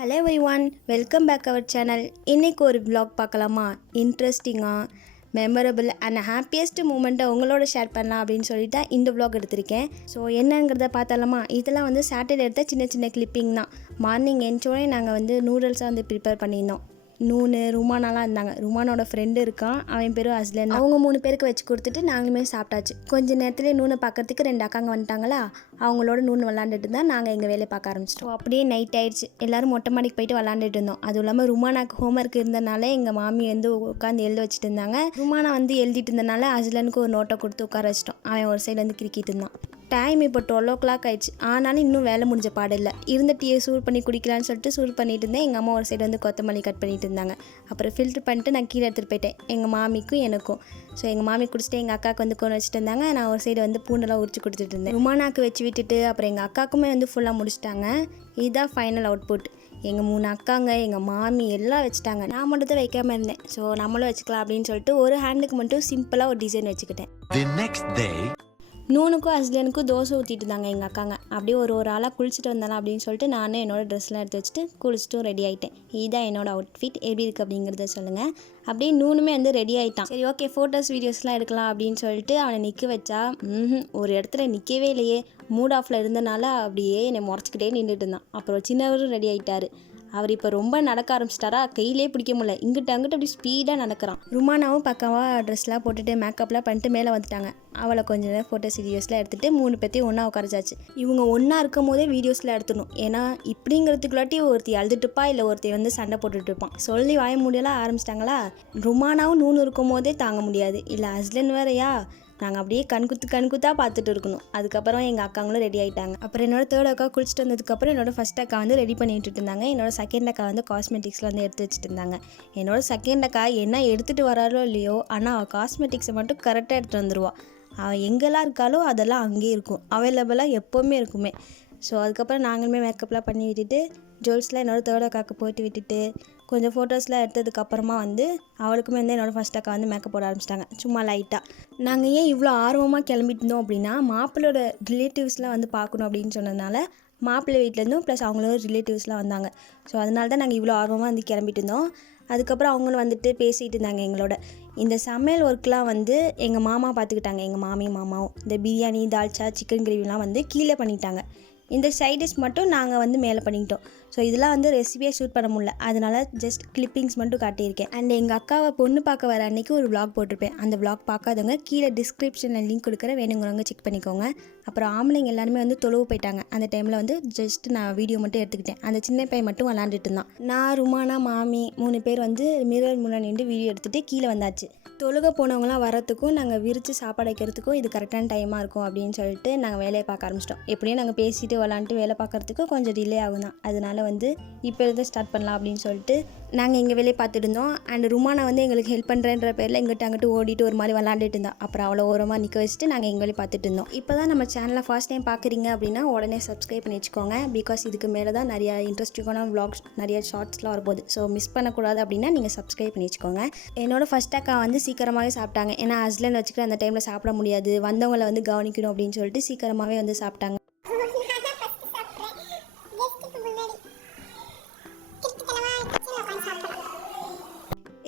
Hello everyone, welcome back our channel. இன்றைக்கி ஒரு vlog பார்க்கலாமா? இன்ட்ரெஸ்டிங்காக மெமரபிள் அண்ட் ஹாப்பியஸ்ட் மூமெண்ட்டை உங்களோட ஷேர் பண்ணலாம் அப்படின்னு சொல்லிட்டு இந்த vlog எடுத்திருக்கேன். ஸோ என்னங்கிறத பார்த்தாலாமா? இதெல்லாம் வந்து சாட்டர்டே எடுத்த சின்ன சின்ன கிளிப்பிங் தான். மார்னிங் எந்திச்சோடனே நாங்கள் வந்து நூடுல்ஸாக வந்து ப்ரிப்பேர் பண்ணியிருந்தோம். நூனு ருமானாலாம் இருந்தாங்க. ருமானோட ஃப்ரெண்டு இருக்கான், அவன் பேரும் அஸ்லன். அவங்க 3 பேருக்கு வச்சு கொடுத்துட்டு நாங்களுமே சாப்பிட்டாச்சு. கொஞ்சம் நேரத்துலேயே நூனை பார்க்கறதுக்கு 2 அக்காங்க வந்துட்டாங்களா, அவங்களோட நூன் விளாண்டுட்டு தான் நாங்கள் எங்கள் வேலையை பார்க்க ஆரம்பிச்சிட்டோம். அப்படியே நைட் ஆயிடுச்சு. எல்லோரும் மொட்டை மாடிக்கு போயிட்டு விளாண்டுட்டு இருந்தோம். அதுவும் இல்லாமல் ருமானாக்கு ஹோம்ஒர்க் இருந்தனால எங்கள் மாமி வந்து உட்காந்து எழுத வச்சுட்டு இருந்தாங்க. ருமானா வந்து எழுதிட்டு இருந்தனால அஸ்லனுக்கு ஒரு நோட்டை கொடுத்து உட்கார வச்சிட்டோம். அவன் ஒரு சைடு வந்து கிரிக்கிட்டு இருந்தான். டைம் இப்போ 12 o'clock ஆயிடுச்சு. ஆனாலும் இன்னும் வேலை முடிஞ்ச பாடில்லை. இருந்த டீயை சூடு பண்ணி குடிக்கலான்னு சொல்லிட்டு சூடு பண்ணிட்டு இருந்தேன். எங்கள் அம்மா ஒரு சைடு வந்து கொத்தமல்லி கட் பண்ணிட்டு இருந்தாங்க. அப்புறம் ஃபில்ட்ரு பண்ணிட்டு நான் கீழே எடுத்துகிட்டு போயிட்டேன், எங்கள் மாமிக்கும் எனக்கும். ஸோ எங்கள் மாமி குடிச்சிட்டு எங்கள் அக்காவுக்கு வந்து கொண்டு வச்சுட்டு இருந்தாங்க. நான் ஒரு சைடு வந்து பூண்டெல்லாம் உரிச்சு கொடுத்துட்டு இருந்தேன். ருமானாக்கு வச்சு விட்டுட்டு அப்புறம் எங்கள் அக்காவுக்குமே வந்து ஃபுல்லாக முடிச்சிட்டாங்க. இதுதான் ஃபைனல் அவுட்புட். எங்கள் 3 அக்காங்க, எங்கள் மாமி எல்லாம் வச்சுட்டாங்க. நான் மட்டும் தான் வைக்காமல் இருந்தேன். ஸோ நம்மளும் வச்சுக்கலாம் அப்படின்னு சொல்லிட்டு ஒரு ஹேண்டுக்கு மட்டும் சிம்பிளாக ஒரு டிசைன் வச்சுக்கிட்டேன். நூனுக்கும் அஸ்லனுக்கும் தோசை ஊற்றிட்டு இருந்தாங்க எங்கள் அக்காங்க. அப்படியே ஒரு ஆளாக குளிச்சுட்டு வந்தாலும் அப்படின்னு சொல்லிட்டு நானே என்னோடய ட்ரெஸ்லாம் எடுத்து வச்சுட்டு குளிச்சுட்டும் ரெடி ஆகிட்டேன். இதுதான் என்னோடய அவுட்ஃபிட். எப்படி இருக்குது அப்படிங்கிறத சொல்லுங்கள். அப்படியே நூனுமே வந்து ரெடி ஆகிட்டான். சரி ஓகே, ஃபோட்டோஸ் வீடியோஸ்லாம் எடுக்கலாம் அப்படின்னு சொல்லிட்டு அவனை நிற்க வச்சா ஒரு இடத்துல நிற்கவே இல்லையே. மூட் ஆஃபில் இருந்தனால அப்படியே என்னை முறைச்சிக்கிட்டே நின்றுட்டு இருந்தான். அப்புறம் சின்னவரும் ரெடி ஆகிட்டார். அவர் இப்போ ரொம்ப நடக்க ஆரம்பிச்சிட்டாரா, கையிலே பிடிக்க முடியல. இங்கிட்ட அங்கிட்ட அப்படி ஸ்பீடாக நடக்கிறான். ருமானாவும் பக்காவாக ட்ரெஸ்லாம் போட்டுட்டு மேக்கப்லாம் பண்ணிட்டு மேலே வந்துட்டாங்க. அவளை கொஞ்சம் நேரம் ஃபோட்டோஸ் வீடியோஸ்லாம் எடுத்துகிட்டு 3 பேர்த்தையும் ஒன்றா உட்காரச்சாச்சு. இவங்க ஒன்றா இருக்கும் போதே வீடியோஸ்லாம் எடுத்துடணும். ஏன்னா இப்படிங்கிறதுக்குள்ளாட்டி ஒருத்தி அழுதுட்டுப்பா, இல்லை ஒருத்தி வந்து சண்டை போட்டுட்டு இருப்பான். சொல்லி வாய முடியலாம் ஆரம்பிச்சிட்டாங்களா. ருமானாவும் நூனு இருக்கும் போதே தாங்க முடியாது, இல்லை அஸ்லன் வேறையா. நாங்கள் அப்படியே கண்குத்தாக பார்த்துட்டு இருக்கணும். அதுக்கப்புறம் எங்கள் அக்காங்களும் ரெடி ஆகிட்டாங்க. அப்புறம் என்னோட 3rd அக்கா குளிச்சுட்டு வந்ததுக்கப்புறம் என்னோட ஃபஸ்ட் அக்கா வந்து ரெடி பண்ணிட்டு இருந்தாங்க. என்னோட 2nd அக்கா வந்து காஸ்மெட்டிக்ஸில் வந்து எடுத்து வச்சுட்டு இருந்தாங்க. என்னோட 2nd அக்கா என்ன எடுத்துகிட்டு வராரோ இல்லையோ, ஆனால் அவள் காஸ்மெட்டிக்ஸை மட்டும் கரெக்டாக எடுத்துகிட்டு வந்துடுவாள். அவள் எங்கெல்லாம் இருக்காளோ அதெல்லாம் அங்கேயே இருக்கும், அவைலபிளாக எப்போவுமே இருக்குமே. ஸோ அதுக்கப்புறம் நாங்களுமே மேக்கப்லாம் பண்ணி விட்டுட்டு ஜுவல்ஸ்லாம் என்னோட 3rd அக்காவுக்கு போட்டு விட்டுட்டு கொஞ்சம் ஃபோட்டோஸ்லாம் எடுத்ததுக்கப்புறமா வந்து அவளுக்குமே வந்து என்னோடய ஃபஸ்ட் அக்கா வந்து மேக்கப் போட ஆரம்பிச்சிட்டாங்க, சும்மா லைட்டாக. நாங்கள் ஏன் இவ்வளோ ஆர்வமாக கிளம்பிட்டு இருந்தோம் அப்படின்னா, மாப்பிள்ளோட ரிலேட்டிவ்ஸ்லாம் வந்து பார்க்கணும் அப்படின்னு சொன்னதுனால மாப்பிள்ளை வீட்டிலேருந்தும் ப்ளஸ் அவங்களோட ரிலேட்டிவ்ஸ்லாம் வந்தாங்க. ஸோ அதனால தான் நாங்கள் இவ்வளோ ஆர்வமாக வந்து கிளம்பிட்டு இருந்தோம். அதுக்கப்புறம் அவங்களும் வந்துட்டு பேசிகிட்டு இருந்தாங்க எங்களோட. இந்த சமையல் ஒர்க்லாம் வந்து எங்கள் மாமா பார்த்துக்கிட்டாங்க. எங்கள் மாமாவும் இந்த பிரியாணி, தால்ச்சா, சிக்கன் கிரேவிலாம் வந்து கீழே பண்ணிட்டாங்க. இந்த சைடிஷ் மட்டும் நாங்கள் வந்து மேலே பண்ணிக்கிட்டோம். ஸோ இதெல்லாம் வந்து ரெசிபியாக ஷூட் பண்ண முடியல, அதனால ஜஸ்ட் கிளிப்பிங்ஸ் மட்டும் காட்டியிருக்கேன். அண்ட் எங்கள் அக்காவை பொண்ணு பார்க்க வர அன்றைக்கி ஒரு vlog போட்டிருப்பேன். அந்த vlog பார்க்காதவங்க கீழே டிஸ்கிரிப்ஷனில் லிங்க் கொடுக்குறேன், வேணுங்கிறவங்க செக் பண்ணிக்கோங்க. அப்புறம் ஆம்பளைங்க எல்லாருமே வந்து தொழுவு போயிட்டாங்க. அந்த டைமில் வந்து ஜஸ்ட் நான் வீடியோ மட்டும் எடுத்துக்கிட்டேன். அந்த சின்ன பையன் மட்டும் விளாண்டுட்டு இருந்தான். நான், ருமானா, மாமி 3 பேர் வந்து மிரர் முன்னாடி நின்று வீடியோ எடுத்துகிட்டு கீழே வந்தாச்சு. தொழுக போனவங்களாம் வரத்துக்கும் நாங்கள் விரித்து சாப்பாடு வைக்கிறதுக்கும் இது கரெக்டான டைமாக இருக்கும் அப்படின்னு சொல்லிட்டு நாங்கள் வேலையை பார்க்க ஆரம்பிச்சிட்டோம். எப்படியும் நாங்கள் பேசிட்டு விளாண்டுட்டு வேலை பார்க்குறதுக்கு கொஞ்சம் டிலே ஆகும் தான். அதனால வந்து இப்போ இருந்து ஸ்டார்ட் பண்ணலாம் அப்படின்னு சொல்லிட்டு நாங்கள் எங்கள் வேலையை பார்த்துட்டு இருந்தோம். அண்ட் ருமானா வந்து எங்களுக்கு ஹெல்ப் பண்ணுறேன்ற பேரில் எங்கிட்ட அங்கிட்டு ஓடிட்டு ஒரு மாதிரி விளாண்டுட்டு இருந்தான். அப்புறம் அவ்வளோ ஓரமாக நிற்க வச்சுட்டு நாங்கள் எங்கள் வேலையை பார்த்துட்டு இருந்தோம். இப்போ தான் நம்ம சேனலை ஃபர்ஸ்ட் டைம் பார்க்குறீங்க அப்படின்னா உடனே சப்ஸ்கிரைப் பண்ணி வச்சுக்கோங்க. பிகாஸ் இதுக்கு மேலே தான் நிறையா இன்ட்ரெஸ்டிங்கான vlogs, நிறைய ஷார்ட்ஸ்லாம் வரப்போகுது. ஸோ மிஸ் பண்ணக்கூடாது அப்படின்னா நீங்கள் சப்ஸ்கிரைப் பண்ணி வச்சுக்கோங்க. என்னோட ஃபஸ்ட் அக்கா வந்து சீக்கிரமாகவே சாப்பிட்டாங்க. ஏன்னா அஸ்லன் வச்சுக்கிட்டு அந்த டைமில் சாப்பிட முடியாது, வந்தவங்களை வந்து கவனிக்கணும் அப்படின்னு சொல்லிட்டு சீக்கிரமாகவே வந்து சாப்பிட்டாங்க.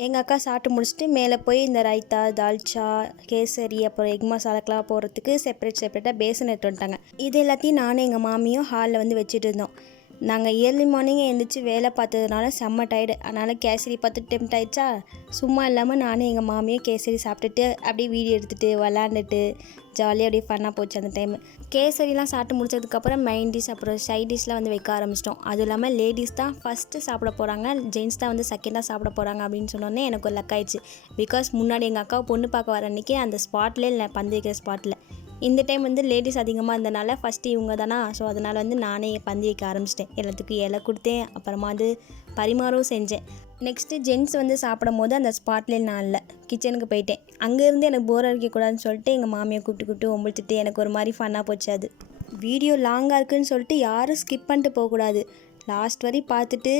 எங்கள் அக்கா சாப்பிட்டு முடிச்சுட்டு மேலே போய் இந்த ரைத்தா, தால்ச்சா, கேசரி, அப்புறம் எக் மசாலாக்கெலாம் போகிறதுக்கு செப்பரேட்டாக பேசன் எடுத்து வந்துட்டாங்க. இது எல்லாத்தையும் நானும் எங்கள் மாமியும் ஹாலில் வந்து வச்சுட்டு இருந்தோம். நாங்கள் ஏர்லி மார்னிங் எழுந்திரிச்சு வேலை பார்த்ததுனால செம்ம டயர்டு. அதனால் கேசரி பார்த்து டெம்ட் ஆகிடுச்சா. சும்மா இல்லாமல் நானும் எங்கள் மாமியும் கேசரி சாப்பிட்டுட்டு அப்படியே வீடியோ எடுத்துகிட்டு விளாண்டுட்டு ஜாலியாக அப்படியே ஃபன்னாக போச்சு அந்த டைம். கேசரிலாம் சாப்பிட்டு முடிச்சதுக்கப்புறம் மெயின் டிஷ் அப்புறம் சைட் டிஷ்லாம் வந்து வைக்க ஆரம்பிச்சிட்டோம். அதுவும் இல்லாமல் லேடிஸ் தான் ஃபஸ்ட்டு சாப்பிட போகிறாங்க, ஜென்ட்ஸ் தான் வந்து செகண்டாக சாப்பிட போகிறாங்க அப்படின்னு சொன்னோன்னே எனக்கு ஒரு லக் ஆயிடுச்சு. பிகாஸ் முன்னாடி எங்கள் அக்காவை பொண்ணு பார்க்க வர அன்றைக்கி அந்த ஸ்பாட்லேயே இல்லை, பந்து வைக்கிற ஸ்பாட்டில். இந்த டைம் வந்து லேடிஸ் அதிகமாக இருந்தனால ஃபஸ்ட்டு இவங்க தானா. ஸோ அதனால் வந்து நானே பந்தி வைக்க ஆரம்பிச்சிட்டேன். எல்லாத்துக்கும் இலை கொடுத்தேன், அப்புறமா வந்து பரிமாறவும் செஞ்சேன். நெக்ஸ்ட்டு ஜென்ட்ஸ் வந்து சாப்பிடும் போது அந்த ஸ்பாட்லேயே நான் இல்லை, கிச்சனுக்கு போயிட்டேன். அங்கேருந்து எனக்கு போர் அடிக்கக்கூடாதுன்னு சொல்லிட்டு எங்கள் மாமியை கூப்பிட்டு ஒம்பிழ்த்துட்டு எனக்கு ஒரு மாதிரி ஃபன்னாக போச்சு. அது வீடியோ லாங்காக இருக்குதுன்னு சொல்லிட்டு யாரும் ஸ்கிப் பண்ணிட்டு போகக்கூடாது. லாஸ்ட் வரை பார்த்துட்டு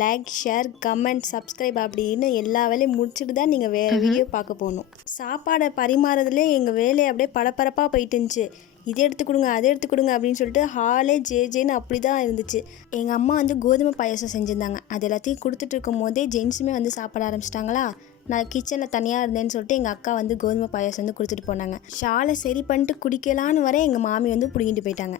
லைக், ஷேர், கமெண்ட், சப்ஸ்கிரைப் அப்படின்னு எல்லா வேலையும் முடிச்சுட்டு தான் நீங்கள் வேறு வீடியோ பார்க்க போகணும். சாப்பாடை பரிமாறதுலேயே எங்கள் வேலையை அப்படியே பரபரப்பாக போயிட்டு இருந்துச்சு. இதை எடுத்து கொடுங்க அதை எடுத்து கொடுங்க அப்படின்னு சொல்லிட்டு ஹாலே ஜேன்னு அப்படி தான் இருந்துச்சு. எங்கள் அம்மா வந்து கோதுமை பாயாசம் செஞ்சுருந்தாங்க. அது எல்லாத்தையும் கொடுத்துட்டு இருக்கும் போதே ஜென்ஸுமே வந்து சாப்பிட ஆரம்பிச்சிட்டாங்களா. நான் கிச்சனில் தனியாக இருந்தேன்னு சொல்லிட்டு எங்கள் அக்கா வந்து கோதுமை பாயாசம் வந்து கொடுத்துட்டு போனாங்க. ஷாலை சரி பண்ணிட்டு குடிக்கலான்னு வர எங்கள் மாமி வந்து பிடிங்கிட்டு போயிட்டாங்க.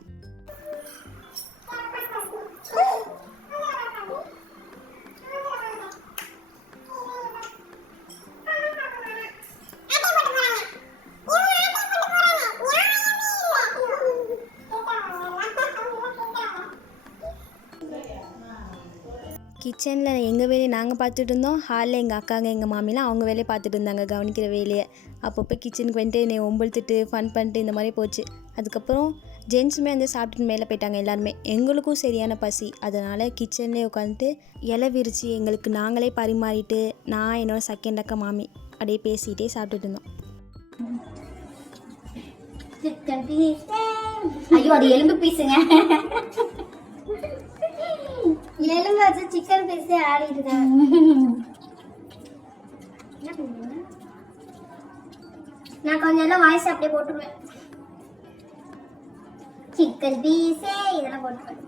கிச்சனில் எங்கள் வேலையை நாங்கள் பார்த்துட்டு இருந்தோம். ஹாலில் எங்கள் அக்காங்க எங்கள் மாமிலாம் அவங்க வேலையை பார்த்துட்டு இருந்தாங்க, கவனிக்கிற வேலையை. அப்பப்போ கிச்சனுக்கு வந்துட்டு என்னை ஒம்பழுத்துட்டு ஃபன் பண்ணிட்டு இந்த மாதிரி போச்சு. அதுக்கப்புறம் ஜென்ஸுமே வந்து சாப்பிட்டுட்டு மேலே போயிட்டாங்க எல்லாருமே. எங்களுக்கும் சரியான பசி. அதனால் கிச்சன்லேயே உட்காந்துட்டு இலை விரித்து எங்களுக்கு நாங்களே பரிமாறிட்டு நான் என்னோடய செகண்ட் அக்கா மாமி அப்படியே பேசிகிட்டே சாப்பிட்டுட்டு இருந்தோம். ஐயோ அது எலும்பு பீஸுங்க. எலும்பு வச்சு சிக்கன் பீஸே ஆடிட்டு நான் கொஞ்சம் எல்லாம் வாய்ஸ் அப்படியே போட்டுருவேன். சிக்கன் பீஸே இதெல்லாம் போட்டுருவேன்.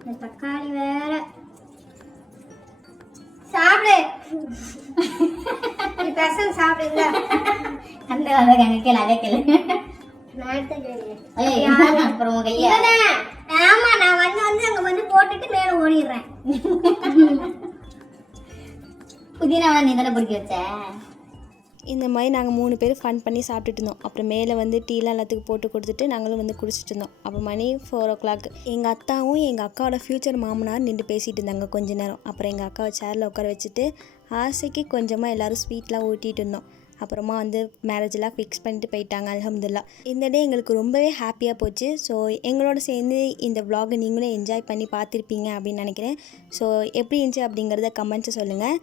இந்த தக்காளி வேற சாப்பிடு. பசங்க சாப்பிடுங்க. அந்த கணக்கில் அதே கேளு. அப்புறம் ஆமா நான் வந்து அங்க வந்து போட்டுட்டு மேல ஓடிடுறேன். புதினா நீ தானே பிடிக்க வச்ச. இந்த மாதிரி நாங்கள் 3 பேர் ஃபன் பண்ணி சாப்பிட்டுட்டு இருந்தோம். அப்புறம் மேலே வந்து டீலாம் எல்லாத்துக்கும் போட்டு கொடுத்துட்டு நாங்களும் வந்து குடிச்சிட்டு இருந்தோம். அப்போ மணி 4 o'clock. எங்கள் அத்தாவும் எங்கள் அக்காவோட ஃப்யூச்சர் மாமனார் நின்று பேசிகிட்டு இருந்தாங்க கொஞ்ச நேரம். அப்புறம் எங்கள் அக்காவை சேரில் உட்கார வச்சுட்டு ஆசைக்கு கொஞ்சமாக எல்லோரும் ஸ்வீட்லாம் ஊட்டிகிட்டு இருந்தோம். அப்புறமா வந்து மேரேஜெலாம் ஃபிக்ஸ் பண்ணிட்டு போயிட்டாங்க, அல்ஹம்துலில்லாஹ். இந்த டே எங்களுக்கு ரொம்பவே ஹாப்பியாக போச்சு. ஸோ எங்களோட சேர்ந்து இந்த vlog நீங்களும் என்ஜாய் பண்ணி பார்த்துருப்பீங்க அப்படின்னு நினைக்கிறேன். ஸோ எப்படி இருந்துச்சு அப்படிங்கிறத கமெண்ட்ஸை சொல்லுங்கள்.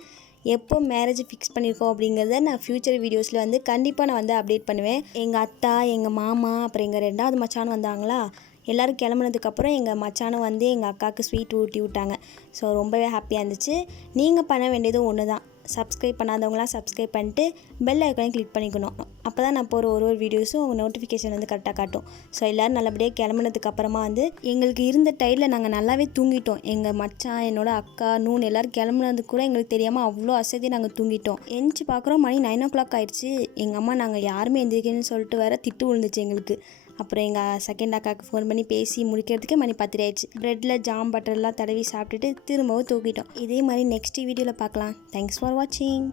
எப்போ மேரேஜ் ஃபிக்ஸ் பண்ணியிருக்கோம் அப்படிங்கிறத நான் ஃப்யூச்சர் வீடியோஸில் வந்து கண்டிப்பாக நான் வந்து அப்டேட் பண்ணுவேன். எங்கள் அத்தா, எங்கள் மாமா, அப்புறம் எங்கள் 2வது மச்சான் வந்தாங்களா. எல்லோரும் கிளம்புனதுக்கப்புறம் எங்கள் மச்சானும் வந்து எங்கள் அக்காவுக்கு ஸ்வீட் ஊட்டி விட்டாங்க. ஸோ ரொம்பவே ஹாப்பியாக இருந்துச்சு. நீங்கள் பண்ண வேண்டியதும் ஒன்று தான். சப்ஸ்கிரைப் பண்ணாதவங்களாம் சப்ஸ்கிரைப் பண்ணிட்டு பெல் ஐக்கானை கிளிக் பண்ணிக்கணும். அப்போ தான் நான் போகிற ஒரு வீடியோஸும் உங்கள் நோட்டிஃபிகேஷன் வந்து கரெக்டாக காட்டும். ஸோ எல்லோரும் நல்லபடியாக கிளம்புனதுக்கப்புறமா வந்து எங்களுக்கு இருந்த டைமில் நாங்கள் நல்லாவே தூங்கிட்டோம். எங்கள் மச்சான், என்னோட அக்கா, நூன் எல்லோரும் கிளம்புனது கூட எங்களுக்கு தெரியாமல் அவ்வளோ அசதி நாங்கள் தூங்கிட்டோம். எந்திச்சு பார்க்குறோம் மணி 9 o'clock ஆயிடுச்சு. எங்கள் அம்மா நாங்கள் யாருமே எந்திரிக்கணும்னு சொல்லிட்டு வேறு திட்டு விழுந்துச்சு எங்களுக்கு. அப்புறம் எங்கள் செகண்ட் அக்காவுக்கு ஃபோன் பண்ணி பேசி முடிக்கிறதுக்கே மணி 10 ஆயிடுச்சு. ப்ரெட்டில் ஜாம் பட்டர்லாம் தடவி சாப்பிட்டுட்டு திரும்பவும் தூக்கிட்டோம். இதே மாதிரி நெக்ஸ்ட் வீடியோவில் பார்க்கலாம். தேங்க்ஸ் ஃபார் வாட்சிங்.